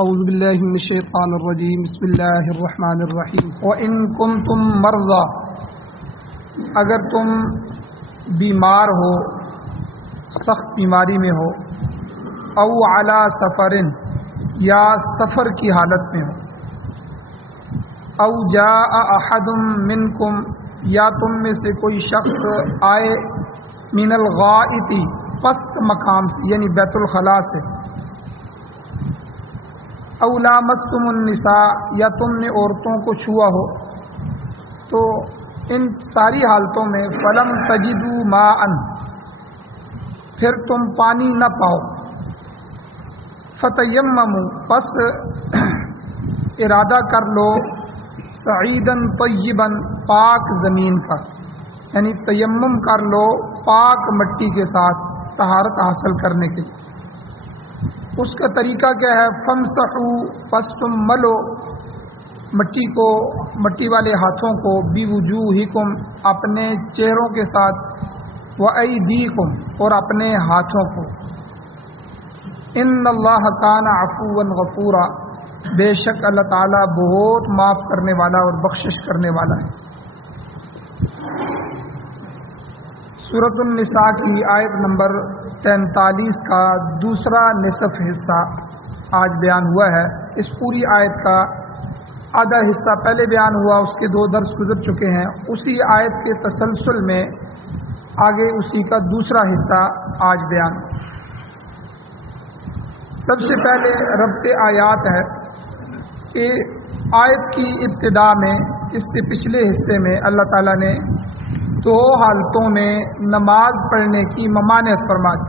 اعوذ باللہ من الشیطان الرجیم بسم اللہ الرحمن الرحیم وَإِن كُنتُم مَرْضَىٰ اگر تم بیمار ہو، سخت بیماری میں ہو، او علی سفر یا سفر کی حالت میں ہو، او جاء احد منکم یا تم میں سے کوئی شخص آئے من الغائط پست مقام سے یعنی بیت الخلاء سے، او لامستم النساء یا تم نے عورتوں کو چھوا ہو، تو ان ساری حالتوں میں فلم تجدوا ماء پھر تم پانی نہ پاؤ، فتیمموا پس ارادہ کر لو، سعیدن طیبا پاک زمین کا، یعنی تیمم کر لو پاک مٹی کے ساتھ طہارت حاصل کرنے کے لیے۔ اس کا طریقہ کیا ہے؟ فمسحوا پس تم ملو مٹی کو، مٹی والے ہاتھوں کو، بوجوہکم اپنے چہروں کے ساتھ، وایدیکم اور اپنے ہاتھوں کو۔ ان اللہ کان عفوا غفورا بے شک اللہ تعالیٰ بہت معاف کرنے والا اور بخشش کرنے والا ہے۔ سورۃ النساء کی آیت نمبر 43 کا دوسرا نصف حصہ آج بیان ہوا ہے۔ اس پوری آیت کا آدھا حصہ پہلے بیان ہوا، اس کے 2 درس گزر چکے ہیں۔ اسی آیت کے تسلسل میں آگے اسی کا دوسرا حصہ آج بیان۔ سب سے پہلے ربط آیات ہے کہ آیت کی ابتدا میں، اس سے پچھلے حصے میں اللہ تعالیٰ نے 2 حالتوں میں نماز پڑھنے کی ممانعت فرما دی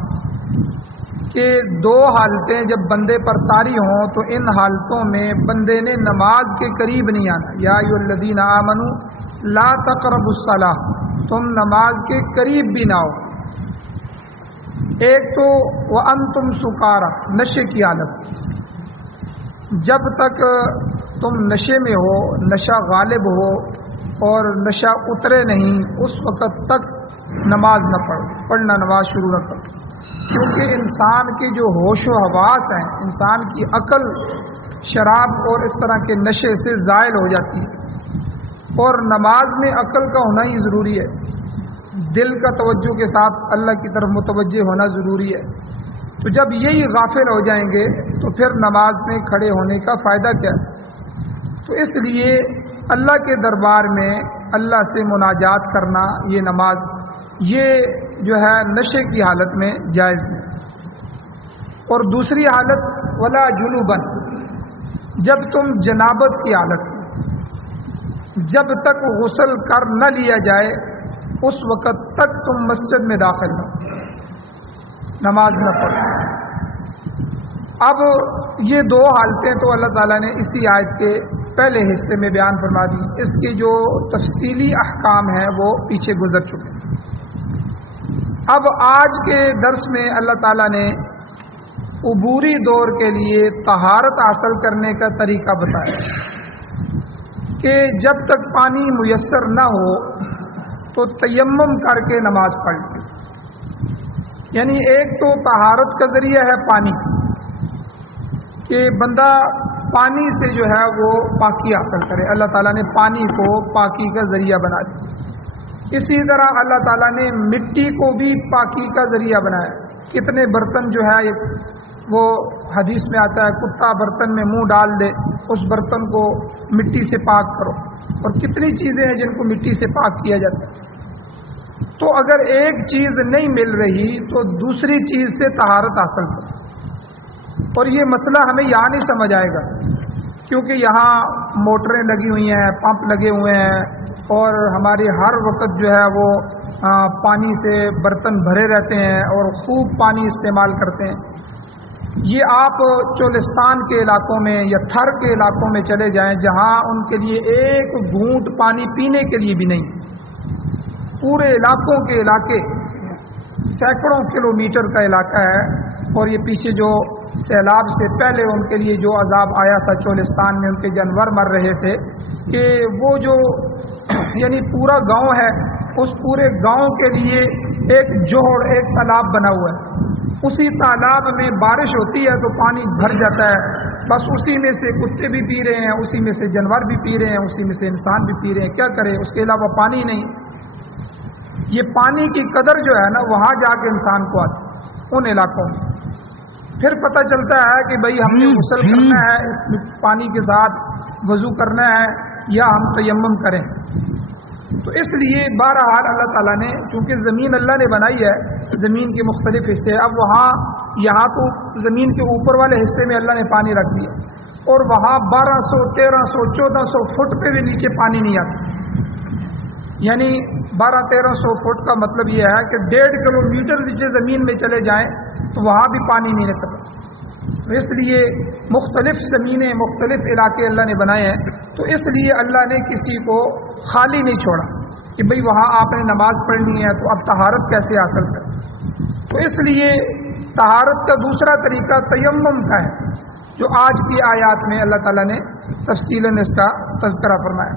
کہ 2 حالتیں جب بندے پر طاری ہوں تو ان حالتوں میں بندے نے نماز کے قریب نہیں آنا۔ یا ایھا الذین آمنوا لا تقربوا الصلاۃ، تم نماز کے قریب بھی نہ ہو۔ ایک تو وانتم سکارا، نشے کی حالت، جب تک تم نشے میں ہو، نشہ غالب ہو اور نشہ اترے نہیں، اس وقت تک نماز نہ پڑھنا، نماز شروع نہ کرو، کیونکہ انسان کے جو ہوش و حواس ہیں، انسان کی عقل شراب اور اس طرح کے نشے سے زائل ہو جاتی ہے، اور نماز میں عقل کا ہونا ہی ضروری ہے، دل کا توجہ کے ساتھ اللہ کی طرف متوجہ ہونا ضروری ہے۔ تو جب یہی غافل ہو جائیں گے تو پھر نماز میں کھڑے ہونے کا فائدہ کیا ہے؟ تو اس لیے اللہ کے دربار میں اللہ سے مناجات کرنا، یہ نماز، یہ جو ہے نشے کی حالت میں جائز ہے۔ اور دوسری حالت ولا جنوبن، جب تم جنابت کی حالت میں، جب تک غسل کر نہ لیا جائے اس وقت تک تم مسجد میں داخل ہو، نماز نہ پڑھو۔ اب یہ 2 حالتیں تو اللہ تعالیٰ نے اسی آیت کے پہلے حصے میں بیان فرما دی، اس کے جو تفصیلی احکام ہیں وہ پیچھے گزر چکے ہیں۔ اب آج کے درس میں اللہ تعالیٰ نے عبوری دور کے لیے طہارت حاصل کرنے کا طریقہ بتایا کہ جب تک پانی میسر نہ ہو تو تیمم کر کے نماز پڑھ لیں۔ یعنی ایک تو طہارت کا ذریعہ ہے پانی، کہ بندہ پانی سے جو ہے وہ پاکی حاصل کرے، اللہ تعالیٰ نے پانی کو پاکی کا ذریعہ بنا دیا۔ اسی طرح اللہ تعالیٰ نے مٹی کو بھی پاکی کا ذریعہ بنایا۔ کتنے برتن جو ہے وہ حدیث میں آتا ہے، کتا برتن میں منہ ڈال دے، اس برتن کو مٹی سے پاک کرو، اور کتنی چیزیں ہیں جن کو مٹی سے پاک کیا جاتا ہے۔ تو اگر ایک چیز نہیں مل رہی تو دوسری چیز سے طہارت حاصل کرو۔ اور یہ مسئلہ ہمیں یہاں نہیں سمجھ آئے گا، کیونکہ یہاں موٹریں لگی ہوئی ہیں، پمپ لگے ہوئے ہیں، اور ہماری ہر وقت جو ہے وہ پانی سے برتن بھرے رہتے ہیں اور خوب پانی استعمال کرتے ہیں۔ یہ آپ چولستان کے علاقوں میں یا تھر کے علاقوں میں چلے جائیں، جہاں ان کے لیے ایک گھونٹ پانی پینے کے لیے بھی نہیں، پورے علاقوں کے علاقے سینکڑوں کلومیٹر کا علاقہ ہے، اور یہ پیچھے جو سیلاب سے پہلے ان کے لیے جو عذاب آیا تھا چولستان میں، ان کے جانور مر رہے تھے، کہ وہ جو یعنی پورا گاؤں ہے، اس پورے گاؤں کے لیے ایک جوہڑ، ایک تالاب بنا ہوا ہے، اسی تالاب میں بارش ہوتی ہے تو پانی بھر جاتا ہے، بس اسی میں سے کتے بھی پی رہے ہیں، اسی میں سے جانور بھی پی رہے ہیں، اسی میں سے انسان بھی پی رہے ہیں، کیا کرے، اس کے علاوہ پانی نہیں۔ یہ پانی کی قدر جو ہے نا وہاں جا کے انسان کو آتی ان علاقوں میں، پھر پتہ چلتا ہے کہ بھئی ہم نے غسل کرنا ہے اس پانی کے ساتھ، وضو کرنا ہے یا ہم تیمم کریں۔ تو اس لیے بہرحال اللہ تعالیٰ نے، چونکہ زمین اللہ نے بنائی ہے، زمین کے مختلف حصے، اب وہاں یہاں تو زمین کے اوپر والے حصے میں اللہ نے پانی رکھ دیا، اور وہاں 1200 1300 1400 فٹ پہ بھی نیچے پانی نہیں آتا، یعنی 1200-1300 فٹ کا مطلب یہ ہے کہ 1.5 کلومیٹر نیچے زمین میں چلے جائیں تو وہاں بھی پانی نہیں نکلتا۔ تو اس لیے مختلف زمینیں، مختلف علاقے اللہ نے بنائے ہیں، تو اس لیے اللہ نے کسی کو خالی نہیں چھوڑا کہ بھئی وہاں آپ نے نماز پڑھنی ہے تو اب طہارت کیسے حاصل کریں۔ تو اس لیے طہارت کا دوسرا طریقہ تیمم کا ہے، جو آج کی آیات میں اللہ تعالیٰ نے تفصیلاً اس کا تذکرہ فرمایا۔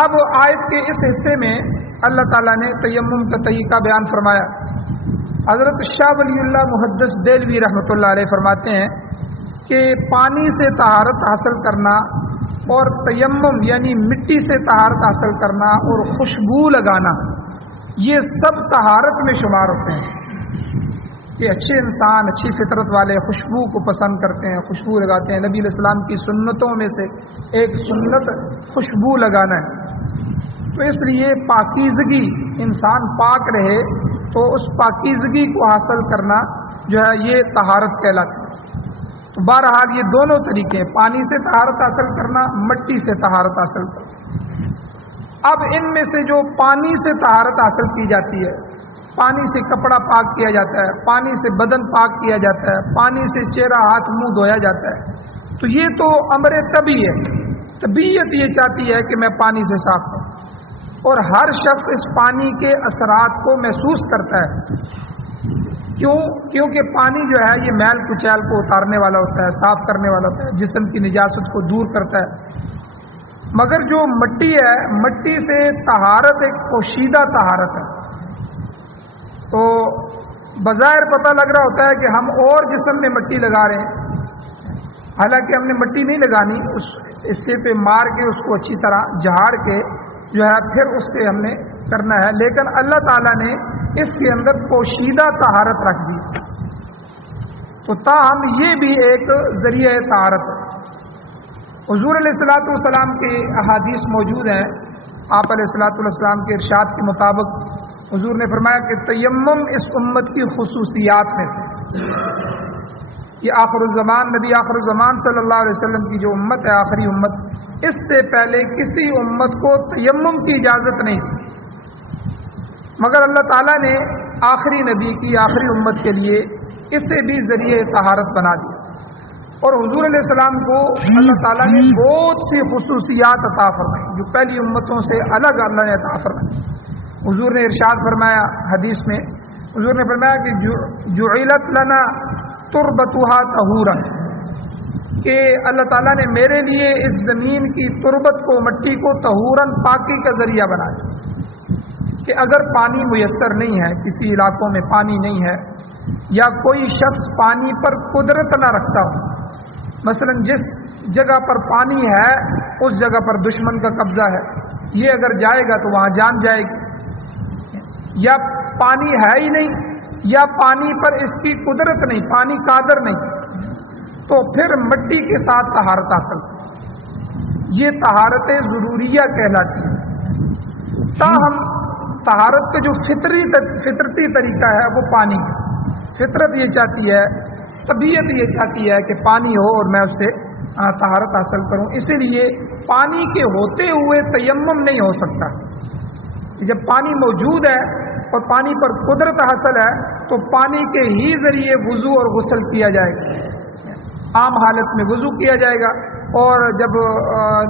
اب آیت کے اس حصے میں اللہ تعالیٰ نے تیمم کا طریقہ بیان فرمایا۔ حضرت شاہ ولی اللہ محدث دہلوی رحمۃ اللہ علیہ فرماتے ہیں کہ پانی سے طہارت حاصل کرنا اور تیمم یعنی مٹی سے طہارت حاصل کرنا اور خوشبو لگانا، یہ سب طہارت میں شمار ہوتے ہیں کہ اچھے انسان، اچھی فطرت والے خوشبو کو پسند کرتے ہیں، خوشبو لگاتے ہیں۔ نبی علیہ السلام کی سنتوں میں سے ایک سنت خوشبو لگانا ہے، تو اس لیے پاکیزگی، انسان پاک رہے تو اس پاکیزگی کو حاصل کرنا جو ہے یہ طہارت کہلاتی ہے۔ تو بہرحال یہ دونوں طریقے ہیں، پانی سے طہارت حاصل کرنا، مٹی سے طہارت حاصل کرنا۔ اب ان میں سے جو پانی سے طہارت حاصل کی جاتی ہے، پانی سے کپڑا پاک کیا جاتا ہے، پانی سے بدن پاک کیا جاتا ہے، پانی سے چہرہ ہاتھ منہ دھویا جاتا ہے، تو یہ تو امر طبعی ہے، طبیعت یہ چاہتی ہے کہ میں پانی سے صاف ہوں، اور ہر شخص اس پانی کے اثرات کو محسوس کرتا ہے۔ کیونکہ پانی جو ہے یہ میل کچیل کو اتارنے والا ہوتا ہے، صاف کرنے والا ہوتا ہے، جسم کی نجاست کو دور کرتا ہے۔ مگر جو مٹی ہے، مٹی سے طہارت ایک پوشیدہ طہارت ہے، تو بظاہر پتہ لگ رہا ہوتا ہے کہ ہم اور جسم میں مٹی لگا رہے ہیں، حالانکہ ہم نے مٹی نہیں لگانی، اس حصے پہ مار کے اس کو اچھی طرح جھاڑ کے جو ہے پھر اس سے ہم نے کرنا ہے، لیکن اللہ تعالیٰ نے اس کے اندر پوشیدہ طہارت رکھ دی، تو تاہم یہ بھی ایک ذریعہ طہارت ہے۔ حضور علیہ الصلوۃ والسلام کے احادیث موجود ہیں، آپ علیہ الصلوۃ والسلام کے ارشاد کے مطابق حضور نے فرمایا کہ تیمم اس امت کی خصوصیات میں سے، یہ آخر الزمان، نبی آخر الزمان صلی اللہ علیہ وسلم کی جو امت ہے، آخری امت، اس سے پہلے کسی امت کو تیمم کی اجازت نہیں تھی، مگر اللہ تعالیٰ نے آخری نبی کی آخری امت کے لیے اسے بھی ذریعہ طہارت بنا دیا، اور حضور علیہ السلام کو اللہ تعالیٰ نے بہت سی خصوصیات عطا فرمائی جو پہلی امتوں سے الگ اللہ نے عطا فرمائی۔ حضور نے ارشاد فرمایا حدیث میں، حضور نے فرمایا کہ جعلت لنا تربتها طہورا، کہ اللہ تعالیٰ نے میرے لیے اس زمین کی تربت کو، مٹی کو طہوراً، پاکی کا ذریعہ بنایا، کہ اگر پانی میسر نہیں ہے، کسی علاقوں میں پانی نہیں ہے، یا کوئی شخص پانی پر قدرت نہ رکھتا ہو، مثلا جس جگہ پر پانی ہے اس جگہ پر دشمن کا قبضہ ہے، یہ اگر جائے گا تو وہاں جان جائے گی، یا پانی ہے ہی نہیں، یا پانی پر اس کی قدرت نہیں، پانی قادر نہیں، تو پھر مٹی کے ساتھ طہارت حاصل، یہ طہارت ضروریہ کہلاتی ہے۔ تاہم طہارت کا جو فطرتی طریقہ ہے وہ پانی ہے، فطرت یہ چاہتی ہے، طبیعت یہ چاہتی ہے کہ پانی ہو اور میں اس سے طہارت حاصل کروں، اسی لیے پانی کے ہوتے ہوئے تیمم نہیں ہو سکتا۔ جب پانی موجود ہے اور پانی پر قدرت حاصل ہے تو پانی کے ہی ذریعے وضو اور غسل کیا جائے گا، عام حالت میں وضو کیا جائے گا، اور جب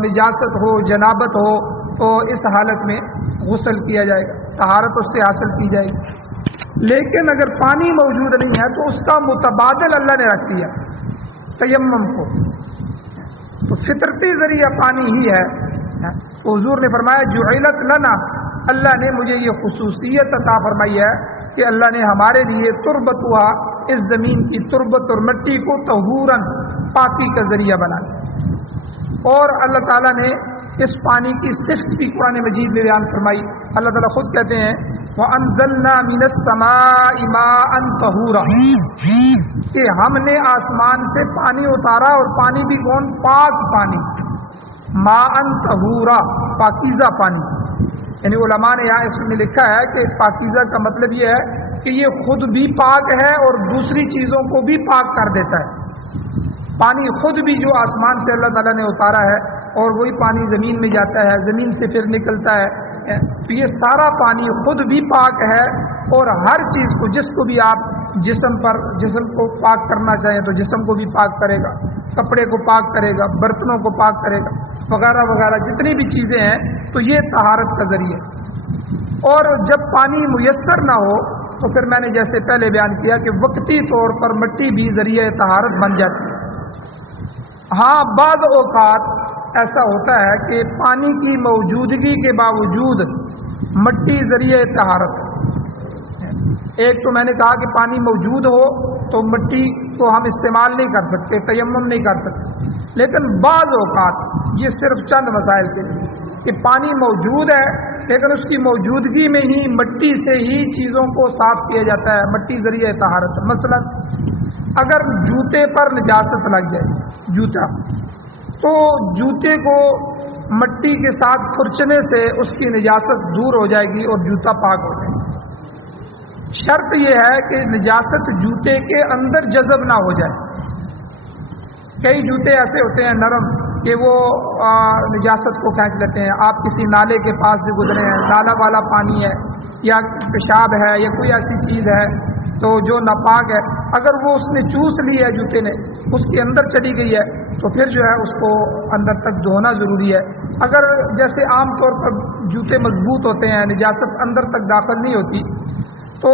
نجاست ہو، جنابت ہو، تو اس حالت میں غسل کیا جائے گا، طہارت اس سے حاصل کی جائے گی۔ لیکن اگر پانی موجود نہیں ہے تو اس کا متبادل اللہ نے رکھ دیا تیمم کو، تو فطرتی ذریعہ پانی ہی ہے۔ تو حضور نے فرمایا جعلت لنا، اللہ نے مجھے یہ خصوصیت عطا فرمائی ہے کہ اللہ نے ہمارے لیے تربت ہوا اس زمین کی تربت اور مٹی کو طہوراً پاکی کا ذریعہ بنا دیا۔ اور اللہ تعالیٰ نے اس پانی کی صفت بھی قرآن مجید میں بیان فرمائی۔ اللہ تعالیٰ خود کہتے ہیں وَأَنزَلْنَا مِنَ السَّمَاءِ مَاءً طَهُورًا، کہ ہم نے آسمان سے پانی اتارا، اور پانی بھی کون؟ پاک پانی، ماءً طہورا، پاکیزہ پانی۔ یعنی علماء نے یہاں اس میں لکھا ہے کہ پاکیزہ کا مطلب یہ ہے کہ یہ خود بھی پاک ہے اور دوسری چیزوں کو بھی پاک کر دیتا ہے۔ پانی خود بھی جو آسمان سے اللہ تعالیٰ نے اتارا ہے، اور وہی پانی زمین میں جاتا ہے، زمین سے پھر نکلتا ہے، تو یہ سارا پانی خود بھی پاک ہے، اور ہر چیز کو، جس کو بھی آپ جسم کو پاک کرنا چاہیں تو جسم کو بھی پاک کرے گا، کپڑے کو پاک کرے گا، برتنوں کو پاک کرے گا، وغیرہ وغیرہ جتنی بھی چیزیں ہیں، تو یہ طہارت کا ذریعہ ہے۔ اور جب پانی میسر نہ ہو تو پھر میں نے جیسے پہلے بیان کیا کہ وقتی طور پر مٹی بھی ذریعہ طہارت بن جاتی ہے۔ ہاں بعض اوقات ایسا ہوتا ہے کہ پانی کی موجودگی کے باوجود مٹی ذریعہ طہارت ہے۔ ایک تو میں نے کہا کہ پانی موجود ہو تو مٹی کو ہم استعمال نہیں کر سکتے، تیمم نہیں کر سکتے، لیکن بعض اوقات یہ صرف چند مسائل کے لیے کہ پانی موجود ہے لیکن اس کی موجودگی میں ہی مٹی سے ہی چیزوں کو صاف کیا جاتا ہے، مٹی ذریعہ طہارت۔ مثلا اگر جوتے پر نجاست لگ جائے، جوتا، تو جوتے کو مٹی کے ساتھ کھرچنے سے اس کی نجاست دور ہو جائے گی اور جوتا پاک ہو جائے گا۔ شرط یہ ہے کہ نجاست جوتے کے اندر جذب نہ ہو جائے۔ کئی جوتے ایسے ہوتے ہیں نرم کہ وہ نجاست کو کھینچ لیتے ہیں۔ آپ کسی نالے کے پاس سے گزرے ہیں، نالا والا پانی ہے یا پیشاب ہے یا کوئی ایسی چیز ہے تو جو ناپاک ہے، اگر وہ اس نے چوس لی ہے، جوتے نے اس کے اندر چلی گئی ہے، تو پھر جو ہے اس کو اندر تک دھونا ضروری ہے۔ اگر جیسے عام طور پر جوتے مضبوط ہوتے ہیں، نجاست اندر تک داخل نہیں ہوتی، تو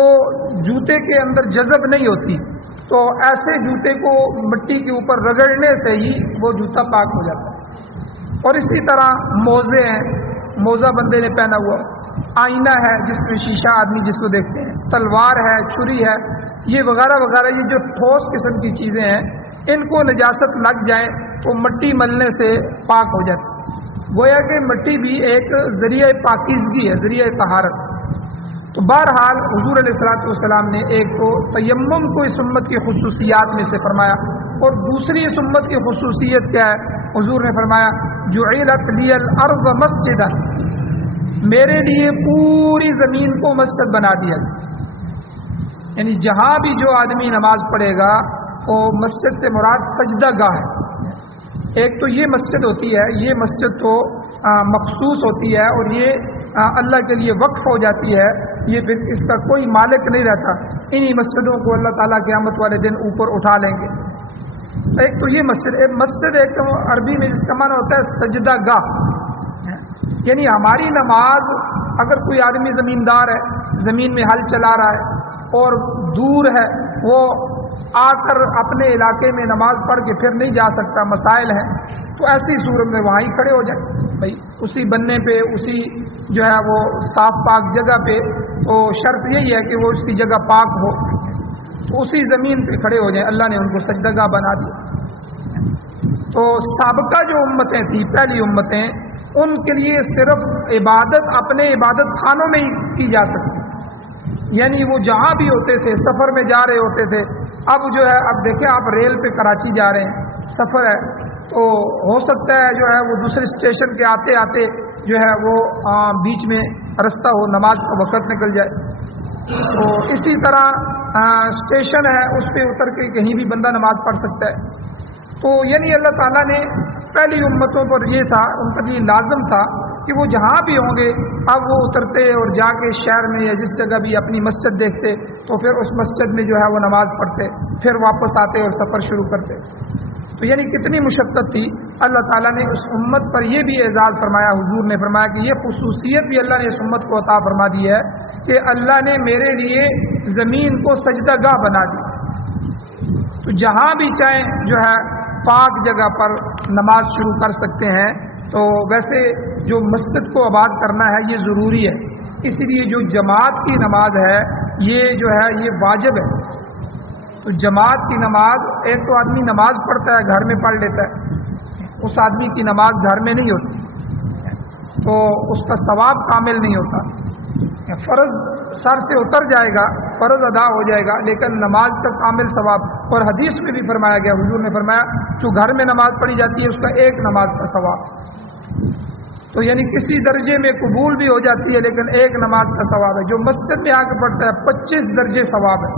جوتے کے اندر جذب نہیں ہوتی، تو ایسے جوتے کو مٹی کے اوپر رگڑنے سے ہی وہ جوتا پاک ہو جاتا ہے۔ اور اسی طرح موزے ہیں، موزہ بندے نے پہنا ہوا، آئینہ ہے جس میں شیشہ آدمی جس کو دیکھتے ہیں، تلوار ہے، چھری ہے، یہ وغیرہ وغیرہ، یہ جو ٹھوس قسم کی چیزیں ہیں، ان کو نجاست لگ جائیں تو مٹی ملنے سے پاک ہو جاتی ہے۔ گویا کہ مٹی بھی ایک ذریعہ پاکیزگی ہے، ذریعہ طہارت۔ تو بہرحال حضور علیہ الصلوۃ والسلام نے ایک تو تیمم کو اس امت کی خصوصیات میں سے فرمایا، اور دوسری اس امت کی خصوصیت کیا ہے؟ حضور نے فرمایا جعلت لی الارض مسجدا، میرے لیے پوری زمین کو مسجد بنا دیا۔ یعنی جہاں بھی جو آدمی نماز پڑھے گا وہ مسجد سے مراد سجدہ گاہ ہے۔ ایک تو یہ مسجد ہوتی ہے، یہ مسجد تو مخصوص ہوتی ہے اور یہ اللہ کے لیے وقف ہو جاتی ہے، یہ پھر اس کا کوئی مالک نہیں رہتا۔ انہی مسجدوں کو اللہ تعالیٰ قیامت والے دن اوپر اٹھا لیں گے۔ ایک تو یہ مسجد ایک تو عربی میں جس کا معنی ہوتا ہے سجدہ گاہ، یعنی ہماری نماز، اگر کوئی آدمی زمیندار ہے، زمین میں ہل چلا رہا ہے اور دور ہے، وہ آ کر اپنے علاقے میں نماز پڑھ کے پھر نہیں جا سکتا، مسائل ہیں، تو ایسی صورت میں وہاں ہی کھڑے ہو جائیں بھائی، اسی بننے پہ، اسی جو ہے وہ صاف پاک جگہ پہ، تو شرط یہی ہے کہ وہ اس کی جگہ پاک ہو، تو اسی زمین پہ کھڑے ہو جائیں۔ اللہ نے ان کو سجدہ گاہ بنا دیا۔ تو سابقہ جو امتیں تھیں، پہلی امتیں، ان کے لیے صرف عبادت اپنے عبادت خانوں میں ہی کی جا سکتی، یعنی وہ جہاں بھی ہوتے تھے، سفر میں جا رہے ہوتے تھے۔ اب جو ہے، اب دیکھیں آپ ریل پہ کراچی جا رہے ہیں، سفر ہے، تو ہو سکتا ہے جو ہے وہ دوسرے اسٹیشن کے آتے آتے جو ہے وہ بیچ میں رستہ ہو، نماز کا وقت نکل جائے۔ تو اسی طرح اسٹیشن ہے، اس پہ اتر کے کہیں بھی بندہ نماز پڑھ سکتا ہے۔ تو یعنی اللہ تعالیٰ نے پہلی امتوں پر یہ تھا، ان پر یہ لازم تھا کہ وہ جہاں بھی ہوں گے، اب وہ اترتے اور جا کے شہر میں یا جس جگہ بھی اپنی مسجد دیکھتے تو پھر اس مسجد میں جو ہے وہ نماز پڑھتے، پھر واپس آتے اور سفر شروع کرتے۔ تو یعنی کتنی مشقت تھی۔ اللہ تعالیٰ نے اس امت پر یہ بھی اعزاز فرمایا، حضور نے فرمایا کہ یہ خصوصیت بھی اللہ نے اس امت کو عطا فرما دی ہے کہ اللہ نے میرے لیے زمین کو سجدہ گاہ بنا دی، تو جہاں بھی چاہیں جو ہے پاک جگہ پر نماز شروع کر سکتے ہیں۔ تو ویسے جو مسجد کو آباد کرنا ہے یہ ضروری ہے، اسی لیے جو جماعت کی نماز ہے یہ جو ہے یہ واجب ہے. تو جماعت کی نماز، ایک تو آدمی نماز پڑھتا ہے گھر میں پڑھ لیتا ہے، اس آدمی کی نماز گھر میں نہیں ہوتی تو اس کا ثواب کامل نہیں ہوتا. فرض سر سے اتر جائے گا، فرض ادا ہو جائے گا، لیکن نماز کا کامل ثواب. اور حدیث میں بھی فرمایا گیا، حضور نے فرمایا جو گھر میں نماز پڑھی جاتی ہے اس کا ایک نماز کا ثواب. تو یعنی کسی درجے میں قبول بھی ہو جاتی ہے لیکن ایک نماز کا ثواب ہے. جو مسجد میں آ کے پڑھتا ہے 25 درجے ثواب ہے،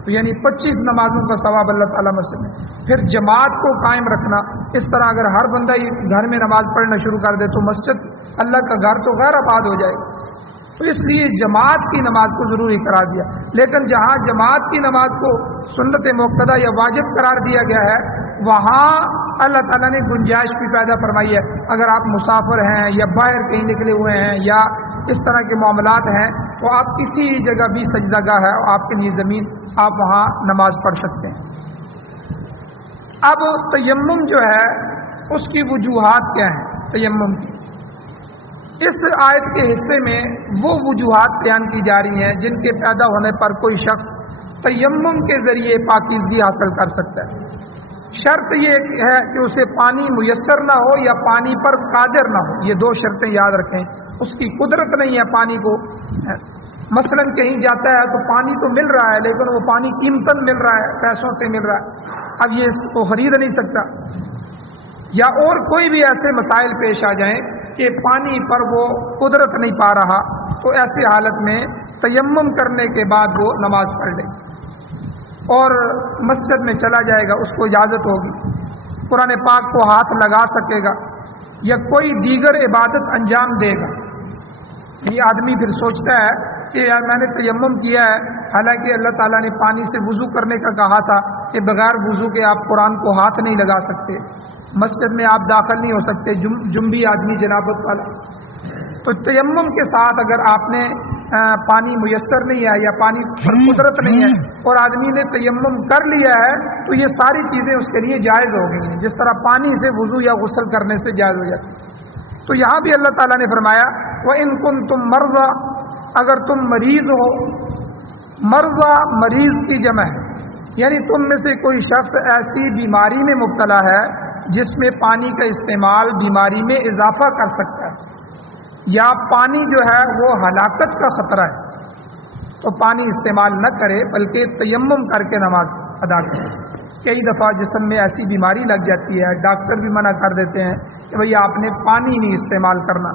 تو یعنی 25 نمازوں کا ثواب اللہ تعالیٰ مسجد میں. پھر جماعت کو قائم رکھنا، اس طرح اگر ہر بندہ یہ گھر میں نماز پڑھنا شروع کر دے تو مسجد اللہ کا گھر تو غیر آباد ہو جائے گا. تو اس لیے جماعت کی نماز کو ضروری قرار دیا. لیکن جہاں جماعت کی نماز کو سنت موقدہ یا واجب قرار دیا گیا ہے وہاں اللہ تعالیٰ نے گنجائش بھی پیدا فرمائی ہے. اگر آپ مسافر ہیں یا باہر کہیں نکلے ہوئے ہیں یا اس طرح کے معاملات ہیں تو آپ کسی جگہ بھی سجدہ گاہ ہے آپ کے لیے زمین، آپ وہاں نماز پڑھ سکتے ہیں. اب تیمم جو ہے اس کی وجوہات کیا ہیں؟ تیمم کی اس آیت کے حصے میں وہ وجوہات بیان کی جا رہی ہیں جن کے پیدا ہونے پر کوئی شخص تیمم کے ذریعے پاکیزگی حاصل کر سکتا ہے. شرط یہ ہے کہ اسے پانی میسر نہ ہو یا پانی پر قادر نہ ہو. یہ دو شرطیں یاد رکھیں. اس کی قدرت نہیں ہے پانی کو، مثلا کہیں جاتا ہے تو پانی تو مل رہا ہے لیکن وہ پانی قیمتاً مل رہا ہے، پیسوں سے مل رہا ہے، اب یہ اس کو خرید نہیں سکتا. یا اور کوئی بھی ایسے مسائل پیش آ جائیں کہ پانی پر وہ قدرت نہیں پا رہا، تو ایسی حالت میں تیمم کرنے کے بعد وہ نماز پڑھ لے اور مسجد میں چلا جائے گا، اس کو اجازت ہوگی. قرآن پاک کو ہاتھ لگا سکے گا یا کوئی دیگر عبادت انجام دے گا. یہ آدمی پھر سوچتا ہے کہ یار میں نے تیمم کیا ہے، حالانکہ اللہ تعالیٰ نے پانی سے وضو کرنے کا کہا تھا کہ بغیر وضو کے آپ قرآن کو ہاتھ نہیں لگا سکتے، مسجد میں آپ داخل نہیں ہو سکتے، جنبی آدمی جنابت والا. تو تیمم کے ساتھ اگر آپ نے پانی میسر نہیں ہے یا پانی پر قدرت نہیں ہے اور آدمی نے تیمم کر لیا ہے تو یہ ساری چیزیں اس کے لیے جائز ہو گئی ہیں، جس طرح پانی سے وضو یا غسل کرنے سے جائز ہو جاتی. تو یہاں بھی اللہ تعالیٰ نے فرمایا وَإِن كُنتُم مَرْضَىٰ، اگر تم مریض ہو. مرضى مریض کی جمع ہے، یعنی تم میں سے کوئی شخص ایسی بیماری میں مبتلا ہے جس میں پانی کا استعمال بیماری میں اضافہ کر سکتا ہے یا پانی جو ہے وہ ہلاکت کا خطرہ ہے، تو پانی استعمال نہ کرے بلکہ تیمم کر کے نماز ادا کرے. کئی دفعہ جسم میں ایسی بیماری لگ جاتی ہے، ڈاکٹر بھی منع کر دیتے ہیں کہ بھئی آپ نے پانی نہیں استعمال کرنا.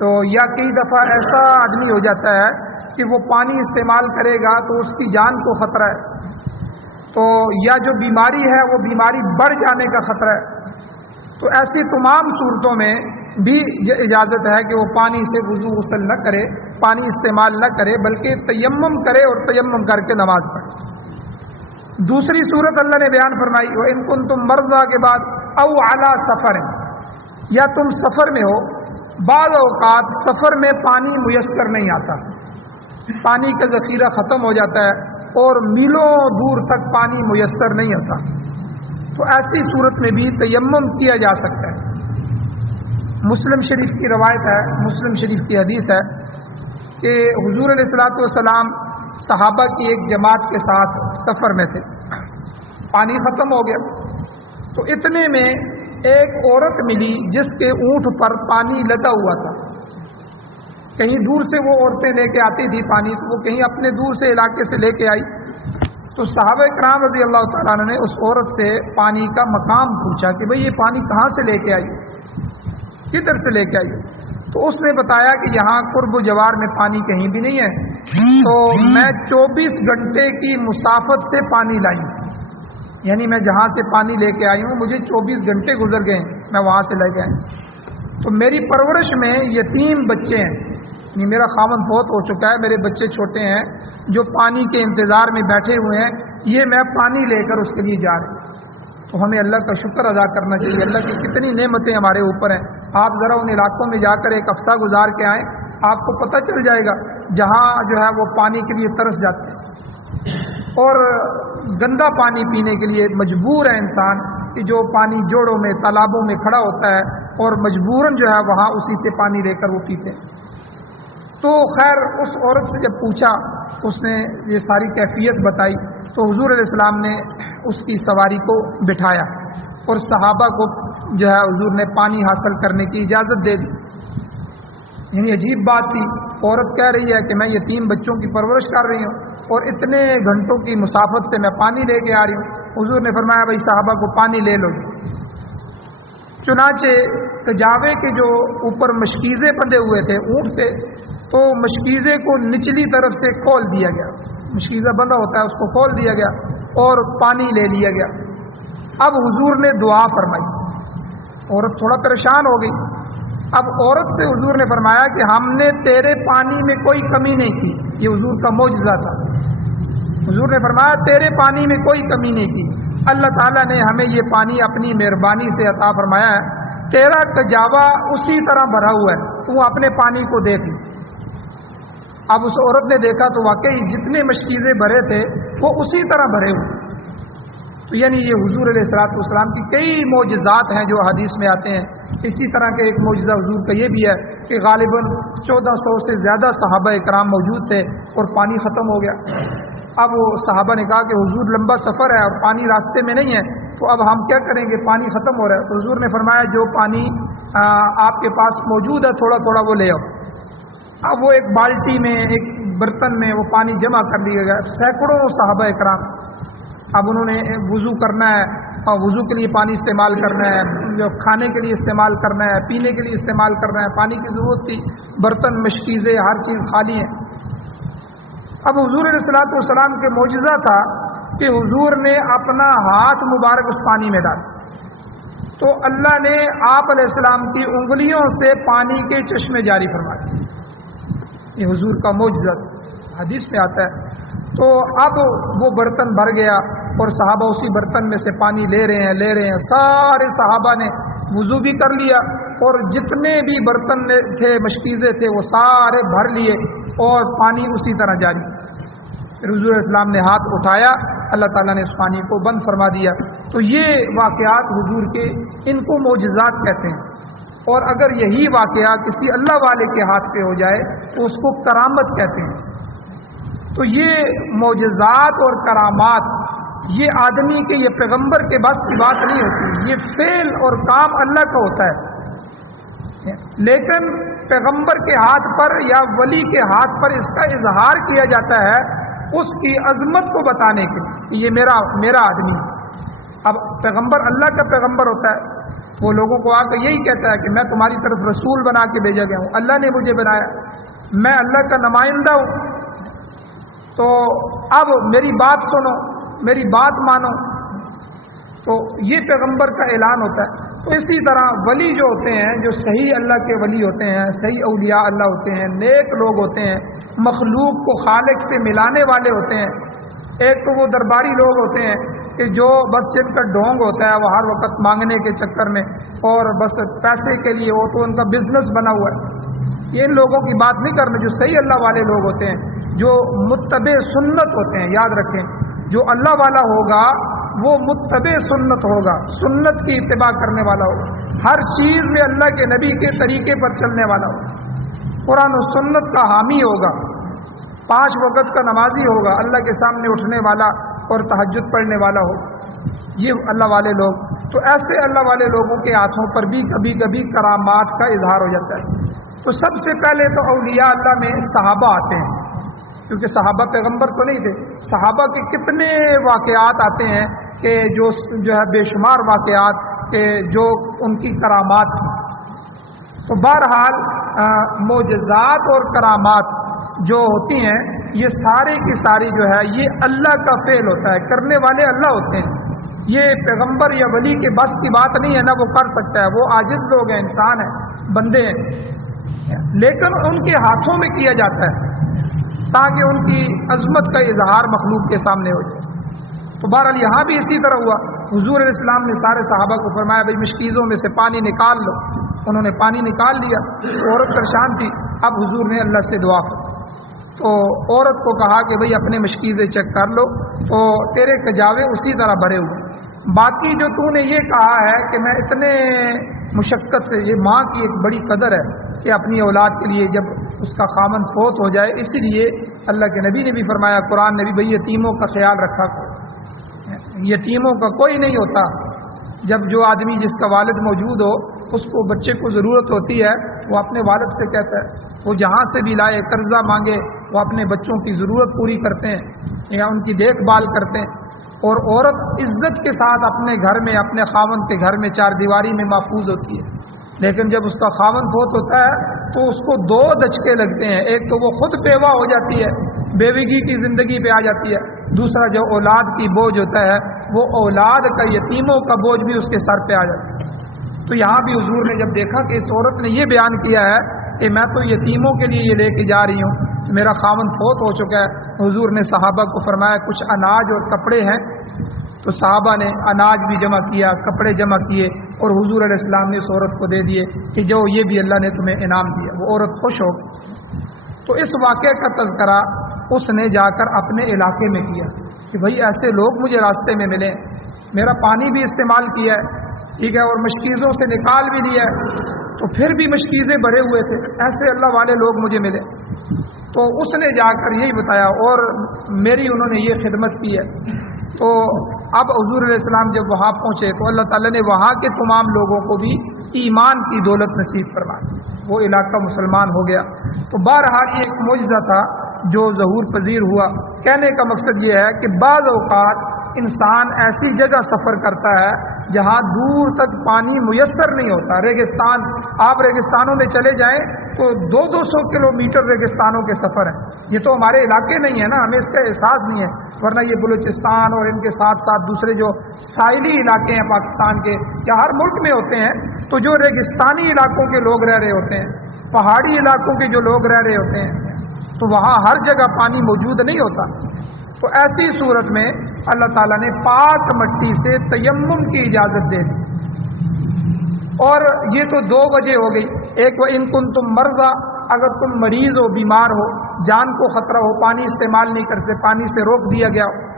تو یا کئی دفعہ ایسا آدمی ہو جاتا ہے کہ وہ پانی استعمال کرے گا تو اس کی جان کو خطرہ ہے، تو یا جو بیماری ہے وہ بیماری بڑھ جانے کا خطرہ ہے. تو ایسی تمام صورتوں میں بھی اجازت ہے کہ وہ پانی سے وضو غسل نہ کرے، پانی استعمال نہ کرے بلکہ تیمم کرے اور تیمم کر کے نماز پڑھے. دوسری صورت اللہ نے بیان فرمائی وَإِن كُنتُم مَرْضَىٰ کے بعد أَوْ عَلَىٰ سَفَرٍ، یا تم سفر میں ہو. بعض اوقات سفر میں پانی میسر نہیں آتا، پانی کا ذخیرہ ختم ہو جاتا ہے اور میلوں دور تک پانی میسر نہیں ہوتا، تو ایسی صورت میں بھی تیمم کیا جا سکتا ہے. مسلم شریف کی روایت ہے، مسلم شریف کی حدیث ہے کہ حضور علیہ الصلوۃ والسلام صحابہ کی ایک جماعت کے ساتھ سفر میں تھے، پانی ختم ہو گیا تو اتنے میں ایک عورت ملی جس کے اونٹ پر پانی لدا ہوا تھا. کہیں دور سے وہ عورتیں لے کے آتی تھی پانی، تو وہ کہیں اپنے دور سے علاقے سے لے کے آئی. تو صحابہ کرام رضی اللہ تعالیٰ عنہ نے اس عورت سے پانی کا مقام پوچھا کہ بھئی یہ پانی کہاں سے لے کے آئی، کدھر سے لے کے آئی. تو اس نے بتایا کہ یہاں قرب و جوار میں پانی کہیں بھی نہیں ہے، تو میں 24 گھنٹے کی مسافت سے پانی لائی، یعنی میں جہاں سے پانی لے کے آئی ہوں مجھے 24 گھنٹے گزر گئے میں وہاں سے لے کے آئی. تو میری پرورش میں یتیم بچے ہیں، میرا خاوند بہت ہو چکا ہے، میرے بچے چھوٹے ہیں جو پانی کے انتظار میں بیٹھے ہوئے ہیں، یہ میں پانی لے کر اس کے لیے جا رہا ہوں. تو ہمیں اللہ کا شکر ادا کرنا چاہیے، اللہ کی کتنی نعمتیں ہمارے اوپر ہیں. آپ ذرا ان علاقوں میں جا کر ایک ہفتہ گزار کے آئیں، آپ کو پتہ چل جائے گا جہاں جو ہے وہ پانی کے لیے ترس جاتے ہیں اور گندا پانی پینے کے لیے مجبور ہے انسان کہ جو پانی جوڑوں میں تالابوں میں کھڑا ہوتا ہے اور مجبوراً جو ہے وہاں اسی سے پانی لے کر وہ پیتے ہیں. تو خیر اس عورت سے جب پوچھا اس نے یہ ساری کیفیت بتائی تو حضور علیہ السلام نے اس کی سواری کو بٹھایا اور صحابہ کو جو ہے حضور نے پانی حاصل کرنے کی اجازت دے دی. یعنی عجیب بات تھی. عورت کہہ رہی ہے کہ میں یتیم بچوں کی پرورش کر رہی ہوں اور اتنے گھنٹوں کی مسافت سے میں پانی لے کے آ رہی ہوں. حضور نے فرمایا بھائی صحابہ کو پانی لے لو. چنانچہ کجاوے کے جو اوپر مشکیزے بندھے ہوئے تھے اونٹ سے، تو مشکیزے کو نچلی طرف سے کھول دیا گیا. مشکیزہ بندھا ہوتا ہے اس کو کھول دیا گیا اور پانی لے لیا گیا. اب حضور نے دعا فرمائی. عورت تھوڑا پریشان ہو گئی. اب عورت سے حضور نے فرمایا کہ ہم نے تیرے پانی میں کوئی کمی نہیں کی. یہ حضور کا معجزہ تھا. حضور نے فرمایا تیرے پانی میں کوئی کمی نہیں کی. اللہ تعالیٰ نے ہمیں یہ پانی اپنی مہربانی سے عطا فرمایا ہے. تیرا کجاوا اسی طرح بھرا ہوا ہے، تو اپنے پانی کو دیکھ. اب اس عورت نے دیکھا تو واقعی جتنے مشکیزیں بھرے تھے وہ اسی طرح بھرے ہوئے. تو یعنی یہ حضور علیہ السلام کی کئی معجزات ہیں جو حدیث میں آتے ہیں. اسی طرح کے ایک معجزہ حضور کا یہ بھی ہے کہ غالباً 1400 سے زیادہ صحابہ اکرام موجود تھے اور پانی ختم ہو گیا. اب وہ صحابہ نے کہا کہ حضور لمبا سفر ہے اور پانی راستے میں نہیں ہے، تو اب ہم کیا کریں گے، پانی ختم ہو رہا ہے. تو حضور نے فرمایا جو پانی آپ کے پاس موجود ہے تھوڑا تھوڑا وہ لے آؤ. اب وہ ایک بالٹی میں ایک برتن میں وہ پانی جمع کر لیا گیا. سینکڑوں صحابہ اکرام. اب انہوں نے وضو کرنا ہے اور وضو کے لیے پانی استعمال کرنا ہے، جو کھانے کے لیے استعمال کرنا ہے، پینے کے لیے استعمال کرنا ہے. پانی کی ضرورت تھی. برتن، مشکیزیں، ہر چیز خالی ہیں. اب حضور علیہ السلام کے معجزہ تھا کہ حضور نے اپنا ہاتھ مبارک اس پانی میں ڈالا تو اللہ نے آپ علیہ السلام کی انگلیوں سے پانی کے چشمے جاری فرمائے. یہ حضور کا معجزہ حدیث میں آتا ہے. تو اب وہ برتن بھر گیا اور صحابہ اسی برتن میں سے پانی لے رہے ہیں. سارے صحابہ نے وضو بھی کر لیا اور جتنے بھی برتن تھے، مشکیزیں تھے، وہ سارے بھر لیے اور پانی اسی طرح جاری. پھر حضور علیہ السلام نے ہاتھ اٹھایا، اللہ تعالیٰ نے اس پانی کو بند فرما دیا. تو یہ واقعات حضور کے، ان کو معجزات کہتے ہیں. اور اگر یہی واقعہ کسی اللہ والے کے ہاتھ پہ ہو جائے تو اس کو کرامت کہتے ہیں. تو یہ معجزات اور کرامات یہ آدمی کے، یہ پیغمبر کے بس کی بات نہیں ہوتی. یہ فعل اور کام اللہ کا ہوتا ہے. لیکن پیغمبر کے ہاتھ پر یا ولی کے ہاتھ پر اس کا اظہار کیا جاتا ہے اس کی عظمت کو بتانے کے لیے. یہ میرا آدمی. اب پیغمبر اللہ کا پیغمبر ہوتا ہے، وہ لوگوں کو آ کر یہی کہتا ہے کہ میں تمہاری طرف رسول بنا کے بھیجا گیا ہوں، اللہ نے مجھے بنایا، میں اللہ کا نمائندہ ہوں. تو اب میری بات سنو، میری بات مانو. تو یہ پیغمبر کا اعلان ہوتا ہے. تو اسی طرح ولی جو ہوتے ہیں، جو صحیح اللہ کے ولی ہوتے ہیں، صحیح اولیاء اللہ ہوتے ہیں، نیک لوگ ہوتے ہیں، مخلوق کو خالق سے ملانے والے ہوتے ہیں. ایک تو وہ درباری لوگ ہوتے ہیں کہ جو بس جن کا ڈھونگ ہوتا ہے وہ ہر وقت مانگنے کے چکر میں اور بس پیسے کے لیے، وہ تو ان کا بزنس بنا ہوا ہے. یہ ان لوگوں کی بات نہیں کرنا. جو صحیح اللہ والے لوگ ہوتے ہیں، جو متبع سنت ہوتے ہیں، یاد رکھیں جو اللہ والا ہوگا وہ متبع سنت ہوگا، سنت کی اتباع کرنے والا ہوگا، ہر چیز میں اللہ کے نبی کے طریقے پر چلنے والا ہوگا، قرآن و سنت کا حامی ہوگا، 5 وقت کا نمازی ہوگا، اللہ کے سامنے اٹھنے والا اور تہجد پڑھنے والا ہوگا. یہ اللہ والے لوگ. تو ایسے اللہ والے لوگوں کے ہاتھوں پر بھی کبھی کبھی کرامات کا اظہار ہو جاتا ہے. تو سب سے پہلے تو اولیاء اللہ میں صحابہ آتے ہیں، کیونکہ صحابہ پیغمبر تو نہیں تھے. صحابہ کے کتنے واقعات آتے ہیں کہ جو ہے بے شمار واقعات کہ جو ان کی کرامات ہیں. تو بہرحال معجزات اور کرامات جو ہوتی ہیں یہ ساری کی ساری جو ہے یہ اللہ کا فعل ہوتا ہے، کرنے والے اللہ ہوتے ہیں. یہ پیغمبر یا ولی کے بس کی بات نہیں ہے، نہ وہ کر سکتا ہے، وہ عاجز لوگ ہیں، انسان ہیں، بندے ہیں. لیکن ان کے ہاتھوں میں کیا جاتا ہے تاکہ ان کی عظمت کا اظہار مخلوق کے سامنے ہو جائے. تو بہرحال یہاں بھی اسی طرح ہوا. حضور علیہ السلام نے سارے صحابہ کو فرمایا بھائی مشکیزوں میں سے پانی نکال لو. انہوں نے پانی نکال لیا. عورت پریشان تھی. اب حضور نے اللہ سے دعا کی تو عورت کو کہا کہ بھئی اپنے مشکیزیں چیک کر لو، تو تیرے کجاوے اسی طرح بھرے ہوئے. باقی جو تو نے یہ کہا ہے کہ میں اتنے مشقت سے. یہ ماں کی ایک بڑی قدر ہے کہ اپنی اولاد کے لیے جب اس کا خامن فوت ہو جائے. اسی لیے اللہ کے نبی نے بھی فرمایا قرآن نے بھی بھئی یتیموں کا خیال رکھا کرو. یتیموں کا کوئی نہیں ہوتا. جب جو آدمی جس کا والد موجود ہو اس کو بچے کو ضرورت ہوتی ہے وہ اپنے والد سے کہتا ہے, وہ جہاں سے بھی لائے قرضہ مانگے وہ اپنے بچوں کی ضرورت پوری کرتے ہیں یا ان کی دیکھ بھال کرتے ہیں. اور عورت عزت کے ساتھ اپنے گھر میں اپنے خاوند کے گھر میں چار دیواری میں محفوظ ہوتی ہے. لیکن جب اس کا خاوند فوت ہوتا ہے تو اس کو دو دھچکے لگتے ہیں. ایک تو وہ خود بیوہ ہو جاتی ہے, بیوگی کی زندگی پہ آ جاتی ہے. دوسرا جو اولاد کی بوجھ ہوتا ہے وہ اولاد کا یتیموں کا بوجھ بھی اس کے سر پہ آ جاتا ہے. تو یہاں بھی حضور نے جب دیکھا کہ اس عورت نے یہ بیان کیا ہے کہ میں تو یتیموں کے لیے یہ لے کے جا رہی ہوں, میرا خاوند فوت ہو چکا ہے, حضور نے صحابہ کو فرمایا کچھ اناج اور کپڑے ہیں. تو صحابہ نے اناج بھی جمع کیا, کپڑے جمع کیے اور حضور علیہ السلام نے اس عورت کو دے دیے کہ جو یہ بھی اللہ نے تمہیں انعام دیا. وہ عورت خوش ہو. تو اس واقعے کا تذکرہ اس نے جا کر اپنے علاقے میں کیا کہ بھئی ایسے لوگ مجھے راستے میں ملے, میرا پانی بھی استعمال کیا ہے, ٹھیک ہے, اور مشکیزوں سے نکال بھی لیا ہے, تو پھر بھی مشکیزیں بھرے ہوئے تھے, ایسے اللہ والے لوگ مجھے ملے. تو اس نے جا کر یہی بتایا اور میری انہوں نے یہ خدمت کی ہے. تو اب حضور علیہ السلام جب وہاں پہنچے تو اللہ تعالیٰ نے وہاں کے تمام لوگوں کو بھی ایمان کی دولت نصیب فرمائی, وہ علاقہ مسلمان ہو گیا. تو بہرحال یہ ایک معجزہ تھا جو ظہور پذیر ہوا. کہنے کا مقصد یہ ہے کہ بعض اوقات انسان ایسی جگہ سفر کرتا ہے جہاں دور تک پانی میسر نہیں ہوتا. ریگستان, آپ ریگستانوں میں چلے جائیں تو 200 کلومیٹر ریگستانوں کے سفر ہیں. یہ تو ہمارے علاقے نہیں ہے نا, ہمیں اس کا احساس نہیں ہے, ورنہ یہ بلوچستان اور ان کے ساتھ ساتھ دوسرے جو ساحلی علاقے ہیں پاکستان کے یا ہر ملک میں ہوتے ہیں, تو جو ریگستانی علاقوں کے لوگ رہ رہے ہوتے ہیں, پہاڑی علاقوں کے جو لوگ رہ رہے ہوتے ہیں, تو وہاں ہر جگہ پانی موجود نہیں ہوتا. تو ایسی صورت میں اللہ تعالیٰ نے پاک مٹی سے تیمم کی اجازت دے دی. اور یہ تو 2 وجہ ہو گئی. ایک وہ ان کن تم مرضا, اگر تم مریض ہو, بیمار ہو, جان کو خطرہ ہو, پانی استعمال نہیں کرتے, پانی سے روک دیا گیا ہو.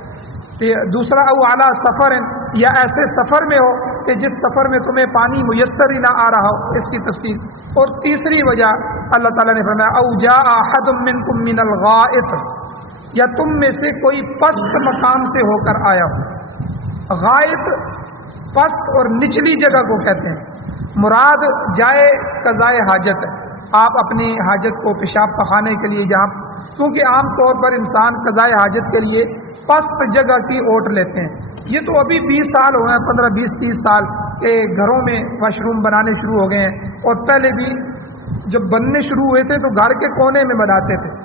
دوسرا او اعلیٰ سفر, یا ایسے سفر میں ہو کہ جس سفر میں تمہیں پانی میسر ہی نہ آ رہا ہو, اس کی تفصیل. اور تیسری وجہ اللہ تعالیٰ نے فرمایا او جاء احد منکم من الغائط, یا تم میں سے کوئی پست مقام سے ہو کر آیا ہو. غائط پست اور نچلی جگہ کو کہتے ہیں. مراد جائے قضائے حاجت ہے. آپ اپنی حاجت کو پیشاب پخانے کے لیے جہاں, کیونکہ عام طور پر انسان قضائے حاجت کے لیے پست جگہ کی اوٹ لیتے ہیں. یہ تو ابھی 20 سال ہو گئے, 15, 20, 30 سال کے گھروں میں واش روم بنانے شروع ہو گئے ہیں. اور پہلے بھی جب بننے شروع ہوئے تھے تو گھر کے کونے میں بناتے تھے.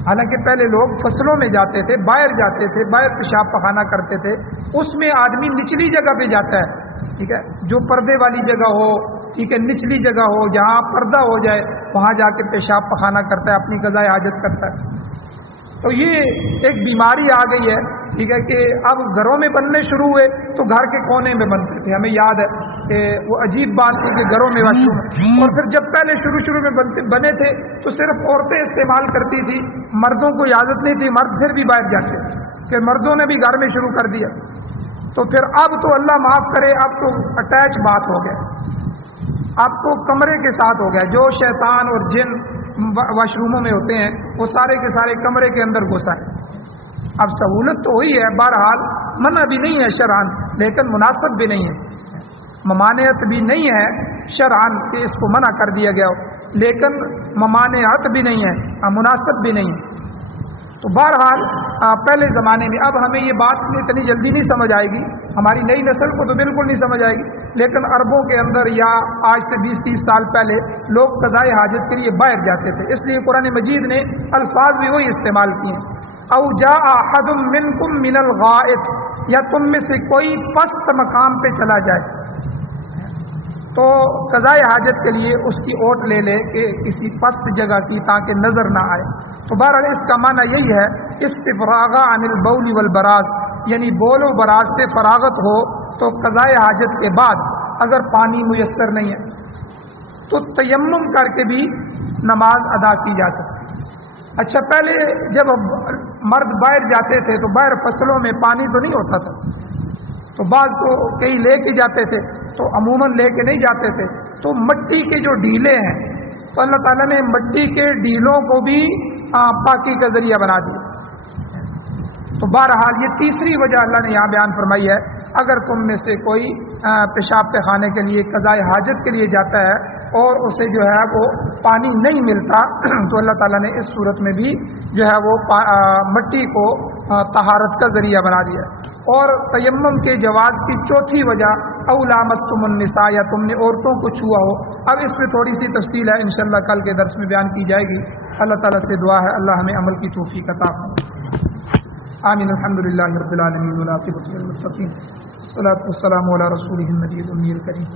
حالانکہ پہلے لوگ فصلوں میں جاتے تھے, باہر جاتے تھے, باہر پیشاب پخانا کرتے تھے. اس میں آدمی نچلی جگہ پہ جاتا ہے, ٹھیک ہے, جو پردے والی جگہ ہو, ٹھیک ہے, نچلی جگہ ہو جہاں پردہ ہو جائے, وہاں جا کے پیشاب پخانا کرتا ہے, اپنی قضائے حاجت کرتا ہے. تو یہ ایک بیماری آ گئی ہے, ٹھیک ہے, کہ اب گھروں میں بننے شروع ہوئے تو گھر کے کونے میں بنتے تھے. ہمیں یاد ہے کہ وہ عجیب بات تھی کہ گھروں میں واش روم, اور پھر جب پہلے شروع میں بنے تھے تو صرف عورتیں استعمال کرتی تھی, مردوں کو اجازت نہیں تھی, مرد پھر بھی باہر جاتے, کہ مردوں نے بھی گھر میں شروع کر دیا. تو پھر اب تو اللہ معاف کرے, اب تو اٹیچ بات ہو گیا, اب تو کمرے کے ساتھ ہو گیا. جو شیطان اور جن واش روموں میں ہوتے ہیں وہ سارے کے سارے کمرے کے اندر گھس آئے. اب سہولت تو ہوئی ہے, بہرحال منع بھی نہیں ہے شرعاً, لیکن مناسب بھی نہیں ہے, ممانعت بھی نہیں ہے شرعاً کہ اس کو منع کر دیا گیا ہو, لیکن ممانعت بھی نہیں ہے, مناسب بھی نہیں ہے. تو بہرحال پہلے زمانے میں, اب ہمیں یہ بات اتنی جلدی نہیں سمجھ آئے گی, ہماری نئی نسل کو تو بالکل نہیں سمجھ آئے گی, لیکن عربوں کے اندر یا آج سے 20-30 سال پہلے لوگ قضائے حاجت کے لیے باہر جاتے تھے. اس لیے قرآن مجید نے الفاظ بھی وہی استعمال کیے ہیں, او جاء احد منکم من الغائط, یا تم میں سے کوئی پست مقام پہ چلا جائے. تو قضائے حاجت کے لیے اس کی اوٹ لے لے کہ کسی پست جگہ کی, تاکہ نظر نہ آئے. تو بہرحال اس کا معنی یہی ہے استفراغ عن البول والبراز, یعنی بول و براز سے فراغت ہو تو قضائے حاجت کے بعد اگر پانی میسر نہیں ہے تو تیمم کر کے بھی نماز ادا کی جا سکتی. اچھا, پہلے جب مرد باہر جاتے تھے تو باہر فصلوں میں پانی تو نہیں ہوتا تھا, تو بعض تو کہیں لے کے جاتے تھے, تو عموماً لے کے نہیں جاتے تھے، تو مٹی کے جو ڈیلے ہیں تو اللہ تعالیٰ نے مٹی کے ڈیلوں کو بھی پاکی کا ذریعہ بنا دیا۔ تو بہرحال یہ تیسری وجہ اللہ نے یہاں بیان فرمائی ہے، اگر تم میں سے کوئی پیشاب پخانے کے لیے قضاء حاجت کے لیے جاتا ہے اور اسے جو ہے وہ پانی نہیں ملتا تو اللہ تعالیٰ نے اس صورت میں بھی جو ہے وہ مٹی کو طہارت کا ذریعہ بنا دیا۔ اور تیمم کے جواز کی چوتھی وجہ او لامستم النساء، یا تم نے عورتوں کو چھوا ہو۔ اب اس میں تھوڑی سی تفصیل ہے، انشاءاللہ کل کے درس میں بیان کی جائے گی۔ اللہ تعالیٰ سے دعا ہے اللہ ہمیں عمل کی توفیق عطا فرمائے۔ آمین۔ الحمدللہ رب العالمین والعاقبۃ للمتقین، والصلاۃ والسلام علی رسولہ النبی الأمی الکریم۔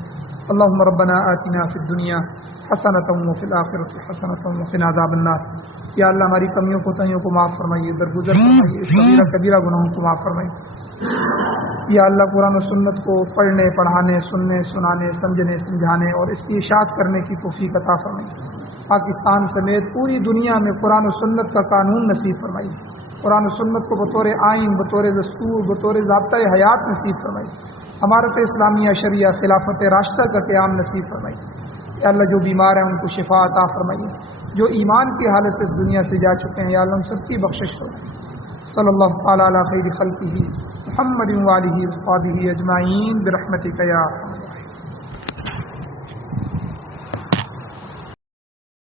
اللهم ربنا آتنا فی الدنیا حسنۃ وفی الآخرۃ حسنۃ وقنا عذاب النار۔ یا اللہ ہماری کمیوں کو تہیوں کو معاف فرمائیے، درگزر فرمائیے، اس کبیرہ کبیرہ گناہوں کو معاف فرمائیے۔ یا اللہ قرآن و سنت کو پڑھنے پڑھانے، سننے سنانے، سمجھنے سمجھانے اور اس کی اشاعت کرنے کی توفیق عطا فرمائیے۔ پاکستان سمیت پوری دنیا میں قرآن و سنت کا قانون نصیب فرمائیے، قرآن و سنت کو بطور آئین، بطور دستور، بطور ضابطۂ حیات نصیب فرمائیے۔ امارت اسلامیہ شریعہ خلافت راشدہ کا قیام نصیب فرمائیے۔ یا اللہ جو بیمار ہیں ان کو شفا عطا فرمائیے، جو ایمان کی حالت سے اس دنیا سے جا چکے ہیں یا اللہ ان سب کی بخشش فرمائیے۔ صلی اللہ تعالی علی خیر خلقہ محمد وآلہ وصحبہ اجمعین برحمتک یا ارحم الراحمین۔